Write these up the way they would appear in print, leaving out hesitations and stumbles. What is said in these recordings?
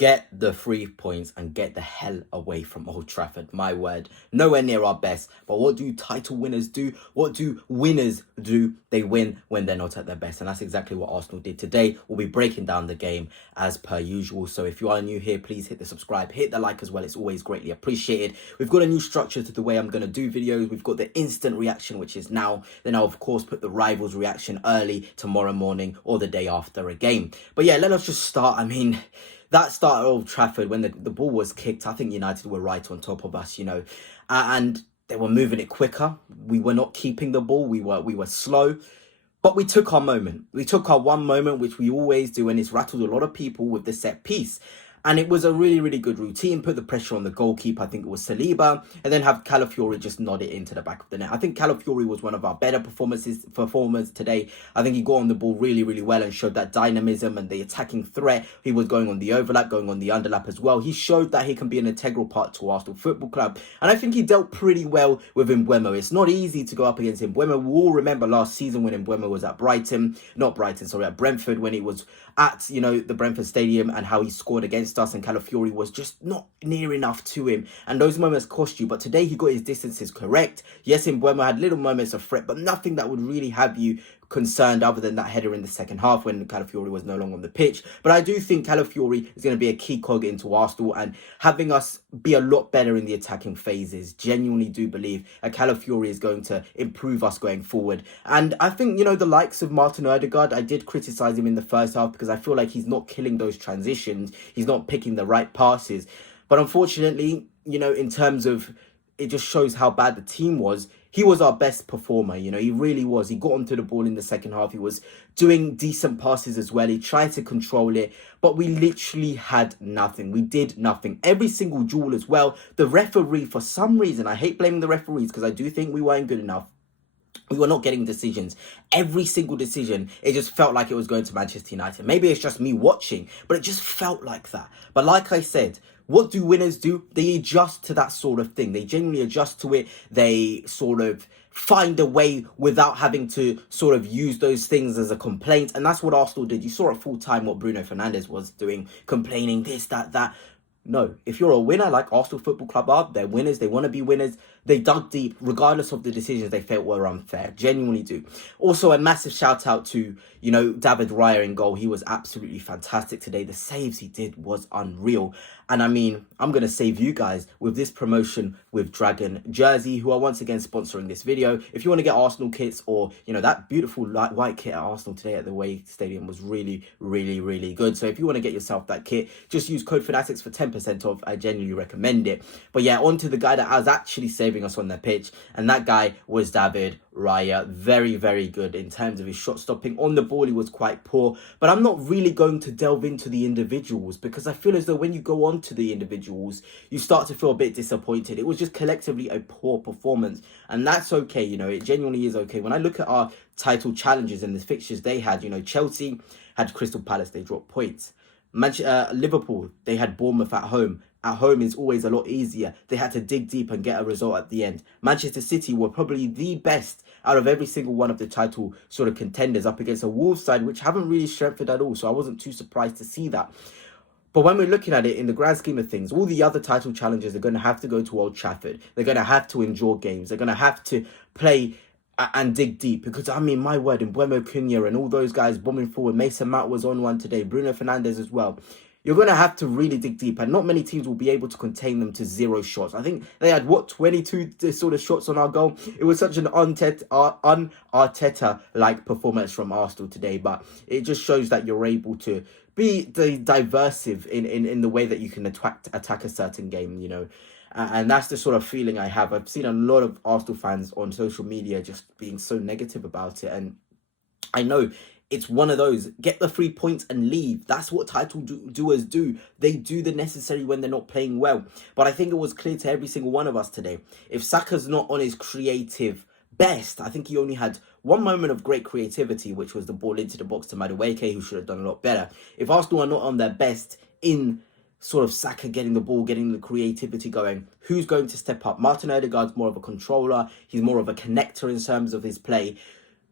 Get the 3 points and get the hell away from Old Trafford. My word, nowhere near our best. But what do title winners do? What do winners do? They win when they're not at their best. And that's exactly what Arsenal did today. We'll be breaking down the game as per usual. So if you are new here, please hit the subscribe, hit the like as well. It's always greatly appreciated. We've got a new structure to the way I'm going to do videos. We've got the instant reaction, which is now. Then I'll, of course, put the rivals reaction early tomorrow morning or the day after a game. But yeah, let us just start. I mean, that start at Old Trafford, when the ball was kicked, I think United were right on top of us, and they were moving it quicker. We were not keeping the ball. We were slow, but we took our moment. We took our one moment, which we always do, and it's rattled a lot of people with the set piece. And it was a really, really good routine. Put the pressure on the goalkeeper. I think it was Saliba. And then have Calafiori just nod it into the back of the net. I think Calafiori was one of our better performers today. I think he got on the ball really, really well and showed that dynamism and the attacking threat. He was going on the overlap, going on the underlap as well. He showed that he can be an integral part to Arsenal Football Club. And I think he dealt pretty well with Mbeumo. It's not easy to go up against Mbeumo. We all remember last season when Mbeumo was at at Brentford, when he was at, the Brentford Stadium, and how he scored against us, and Calafiori was just not near enough to him, and those moments cost you. But today he got his distances correct. Yes, Mbeumo had little moments of threat, but nothing that would really have you concerned other than that header in the second half when Calafiori was no longer on the pitch. But I do think Calafiori is going to be a key cog into Arsenal and having us be a lot better in the attacking phases. Genuinely do believe Calafiori is going to improve us going forward. And I think, the likes of Martin Ødegaard, I did criticise him in the first half because I feel like he's not killing those transitions. He's not picking the right passes. But unfortunately, in terms of, it just shows how bad the team was. He was our best performer, he really was. He got onto the ball in the second half. He was doing decent passes as well. He tried to control it, but we literally had nothing. We did nothing. Every single duel as well. The referee, for some reason, I hate blaming the referees because I do think we weren't good enough. We were not getting decisions. Every single decision, it just felt like it was going to Manchester United. Maybe it's just me watching, but it just felt like that. But like I said, what do winners do? They adjust to that sort of thing. They genuinely adjust to it. They sort of find a way without having to sort of use those things as a complaint. And that's what Arsenal did. You saw at full time what Bruno Fernandes was doing, complaining this, that. No, if you're a winner like Arsenal Football Club are, they're winners. They want to be winners. They dug deep, regardless of the decisions they felt were unfair. Genuinely do. Also, a massive shout out to, David Raya in goal. He was absolutely fantastic today. The saves he did was unreal. And I mean, I'm going to save you guys with this promotion with Dragon Jersey, who are once again sponsoring this video. If you want to get Arsenal kits or, that beautiful light white kit at Arsenal today at the Way Stadium was really, really, really good. So if you want to get yourself that kit, just use code Fanatics for 10% off. I genuinely recommend it. But yeah, on to the guy that was actually saving us on the pitch. And that guy was David Raya. Very, very good in terms of his shot stopping. On the ball, he was quite poor. But I'm not really going to delve into the individuals because I feel as though when you go on to the individuals, you start to feel a bit disappointed. It was just collectively a poor performance. And that's okay, it genuinely is okay. When I look at our title challenges and the fixtures they had, Chelsea had Crystal Palace, they dropped points. Liverpool, they had Bournemouth at home. At home is always a lot easier. They had to dig deep and get a result at the end. Manchester City were probably the best out of every single one of the title sort of contenders up against a Wolves side, which haven't really strengthened at all. So I wasn't too surprised to see that. But when we're looking at it in the grand scheme of things, all the other title challenges are going to have to go to Old Trafford. They're going to have to endure games. They're going to have to play and dig deep because, I mean, my word, Mbeumo Cunha and all those guys bombing forward. Mason Mount was on one today. Bruno Fernandes as well. You're going to have to really dig deep, and not many teams will be able to contain them to 0 shots. I think they had, 22 sort of shots on our goal. It was such an un-Arteta-like performance from Arsenal today, but it just shows that you're able to be diversive in the way that you can attack a certain game, And that's the sort of feeling I have. I've seen a lot of Arsenal fans on social media just being so negative about it, and I know it's one of those, get the 3 points and leave. That's what title doers do. They do the necessary when they're not playing well. But I think it was clear to every single one of us today. If Saka's not on his creative best, I think he only had one moment of great creativity, which was the ball into the box to Madueke, who should have done a lot better. If Arsenal are not on their best in sort of Saka getting the ball, getting the creativity going, who's going to step up? Martin Ødegaard's more of a controller. He's more of a connector in terms of his play.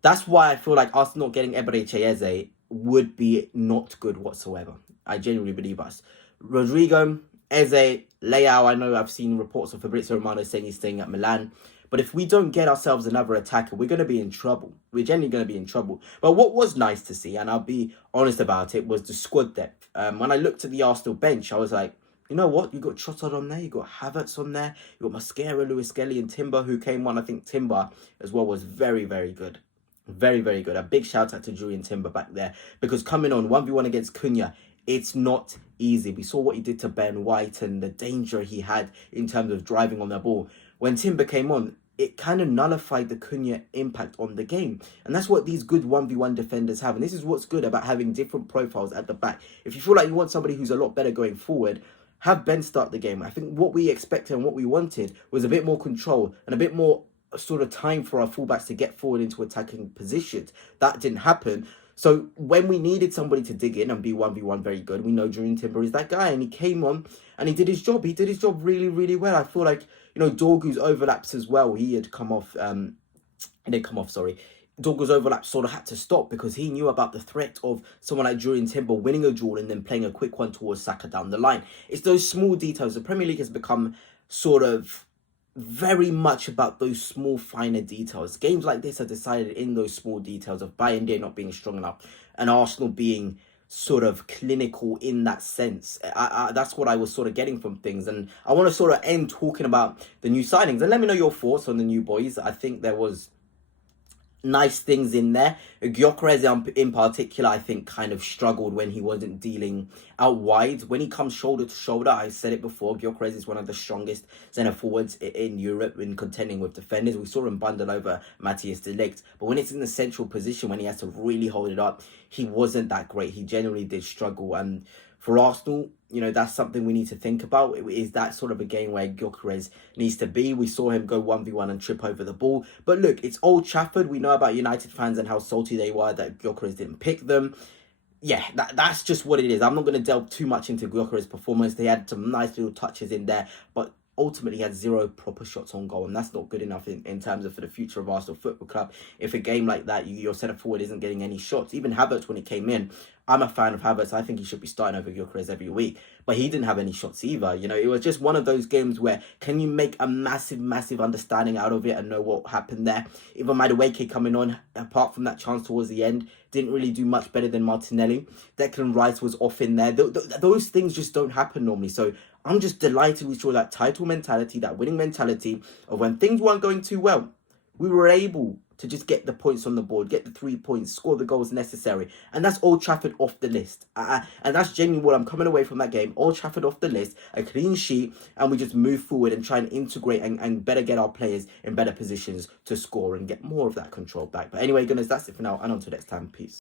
That's why I feel like us not getting Eberechi Eze would be not good whatsoever. I genuinely believe us. Rodrigo, Eze, Leao. I know I've seen reports of Fabrizio Romano saying he's staying at Milan. But if we don't get ourselves another attacker, we're going to be in trouble. We're genuinely going to be in trouble. But what was nice to see, and I'll be honest about it, was the squad depth. When I looked at the Arsenal bench, I was like, you know what? You got Trossard on there. You got Havertz on there. You got Mascara, Lewis Skelly, and Timber, who came on. I think Timber as well was very, very good. Very, very good. A big shout out to Julian Timber back there. Because coming on 1v1 against Cunha, it's not easy. We saw what he did to Ben White and the danger he had in terms of driving on the ball. When Timber came on, it kind of nullified the Cunha impact on the game. And that's what these good 1v1 defenders have. And this is what's good about having different profiles at the back. If you feel like you want somebody who's a lot better going forward, have Ben start the game. I think what we expected and what we wanted was a bit more control and a bit more sort of time for our fullbacks to get forward into attacking positions. That didn't happen. So when we needed somebody to dig in and be 1v1 very good, we know Julian Timber is that guy. And he came on and he did his job. He did his job really, really well. I feel like, you know, Dorgu's overlaps as well. He had come off, Dorgu's overlap sort of had to stop because he knew about the threat of someone like Julian Timber winning a duel and then playing a quick one towards Saka down the line. It's those small details. The Premier League has become sort of very much about those small, finer details. Games like this are decided in those small details of Bayern Munich not being strong enough and Arsenal being sort of clinical in that sense. That's what I was sort of getting from things. And I want to sort of end talking about the new signings. And let me know your thoughts on the new boys. I think there was nice things in there. Gyökeres in particular, I think, kind of struggled when he wasn't dealing out wide. When he comes shoulder to shoulder, I said it before, Gyökeres is one of the strongest centre forwards in Europe in contending with defenders. We saw him bundle over Matthias de Ligt. But when it's in the central position, when he has to really hold it up, he wasn't that great. He generally did struggle. And for Arsenal, you know, that's something we need to think about. Is that sort of a game where Gyökeres needs to be? We saw him go 1v1 and trip over the ball. But look, it's Old Trafford. We know about United fans and how salty they were that Gyökeres didn't pick them. Yeah, that's just what it is. I'm not going to delve too much into Gyökeres' performance. They had some nice little touches in there, but ultimately he had 0 proper shots on goal, and that's not good enough in terms of for the future of Arsenal Football Club. If a game like that, your centre forward isn't getting any shots. Even Havertz, when he came in, I'm a fan of Havertz. I think he should be starting over Gyökeres every week, but he didn't have any shots either. You know, it was just one of those games where can you make a massive understanding out of it and know what happened there? Even Madueke coming on, apart from that chance towards the end, didn't really do much better than Martinelli. Declan Rice was off in there. Those things just don't happen normally. So I'm just delighted we saw that title mentality, that winning mentality of when things weren't going too well, we were able to just get the points on the board, get the 3 points, score the goals necessary. And that's Old Trafford off the list. And that's genuinely what I'm coming away from that game. Old Trafford off the list, a clean sheet, and we just move forward and try and integrate and better get our players in better positions to score and get more of that control back. But anyway, guys, that's it for now. And until next time, peace.